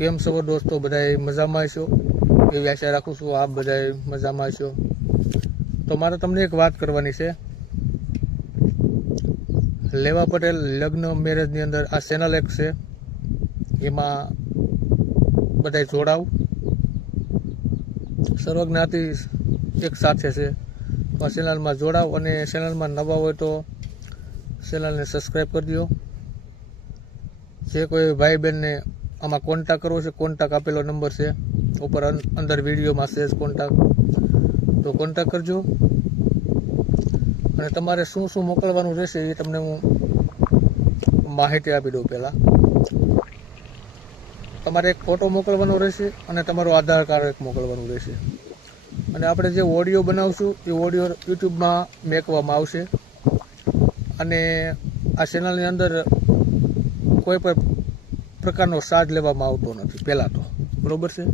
કેમ છો દોસ્તો? બધાય મજામાં હશો એવી આશા રાખું છું. આપ બધાય મજામાં હશો. તો મારે તમને એક વાત કરવાની છે. લેવા પટેલ લગ્ન મેરેજની અંદર આ ચેનલ એક છે, એમાં બધાય જોડાવ. સર્વજ્ઞાતિ એક સાથે છે, તો આ ચેનલમાં જોડાવ. અને ચેનલમાં નવા હોય તો ચેનલને સબસ્ક્રાઈબ કરી દો. જે કોઈ ભાઈ બહેનને આમાં કોન્ટેક્ટ કરવો છે, કોન્ટેક્ટ આપેલો નંબર છે ઉપર અંદર વિડીયોમાં છે જ કોન્ટેક્ટ, તો કોન્ટેક્ટ કરજો. અને તમારે શું શું મોકલવાનું રહેશે એ તમને હું માહિતી આપી દઉં. પહેલાં તમારે એક ફોટો મોકલવાનો રહેશે અને તમારું આધાર કાર્ડ એક મોકલવાનું રહેશે. અને આપણે જે ઓડિયો બનાવશું એ ઓડિયો યુટ્યુબમાં મેકવામાં આવશે. અને આ ચેનલની અંદર કોઈ પણ પ્રકારનો ચાર્જ લેવામાં આવતો નથી પહેલાં તો, બરાબર છે.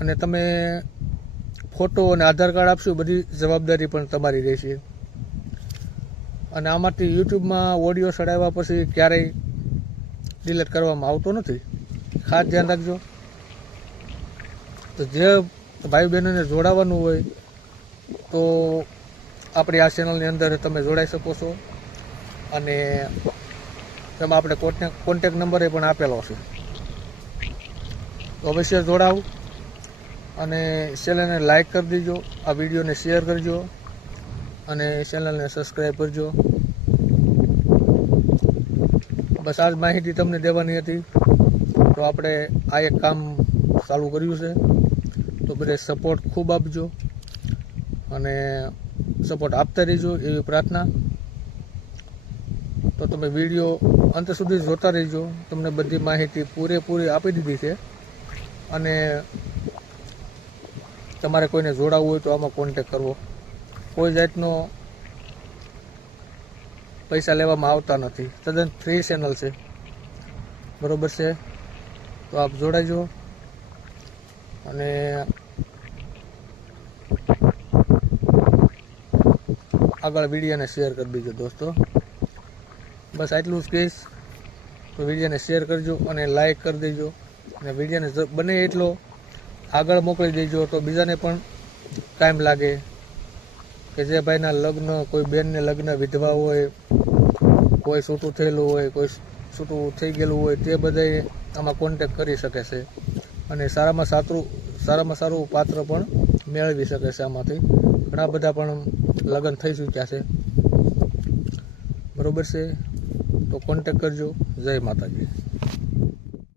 અને તમે ફોટો અને આધાર કાર્ડ આપશો, બધી જવાબદારી પણ તમારી રહેશે. અને આમાંથી યુટ્યુબમાં ઓડિયો ચડાવ્યા પછી ક્યારેય ડિલીટ કરવામાં આવતો નથી, ખાસ ધ્યાન રાખજો. તો જે ભાઈ બહેનોને જોડાવાનું હોય તો આપણી આ ચેનલની અંદર તમે જોડાઈ શકો છો. અને તેમાં આપણે કોન્ટેક નંબર પણ આપેલો છે, તો અવશ્ય જોડાવ. અને ચેનલને લાઈક કરી દેજો, આ વિડીયોને શેર કરજો અને ચેનલને સબસ્ક્રાઈબ કરજો. બસ આ જ માહિતી તમને દેવાની હતી. તો આપણે આ એક કામ ચાલુ કર્યું છે, તો બધે સપોર્ટ ખૂબ આપજો અને સપોર્ટ આપતા રહીજો એવી પ્રાર્થના. તો તમે વિડીયો અંત સુધી જોતા રહીજો, તમને બધી માહિતી પૂરેપૂરી આપી દીધી છે. અને તમારે કોઈને જોડાવવું હોય તો આમાં કોન્ટેક કરવો. કોઈ જાતનો પૈસા લેવામાં આવતા નથી, તદ્દન ફ્રી ચેનલ છે, બરાબર છે. તો આપ જોડાઈજો અને આગળ વિડીયોને શેર કરી દેજો દોસ્તો. બસ આટલું જ કહીશ. તો વિડીયોને શેર કરજો અને લાઈક કરી દેજો. અને વિડીયોને બને એટલો આગળ મોકલી દેજો, તો બીજાને પણ ટાઈમ લાગે. કે જે ભાઈના લગ્ન, કોઈ બેનને લગ્ન વિધવા હોય, કોઈ છૂટું થયેલું હોય, કોઈ છૂટું થઈ ગયેલું હોય, તે બધાએ આમાં કોન્ટેક કરી શકે છે. અને સારામાં સારું પાત્ર પણ મેળવી શકે છે. આમાંથી ઘણા બધા પણ લગ્ન થઈ ચૂક્યા છે, બરાબર છે. તો કોન્ટેક કરજો. જય માતાજી.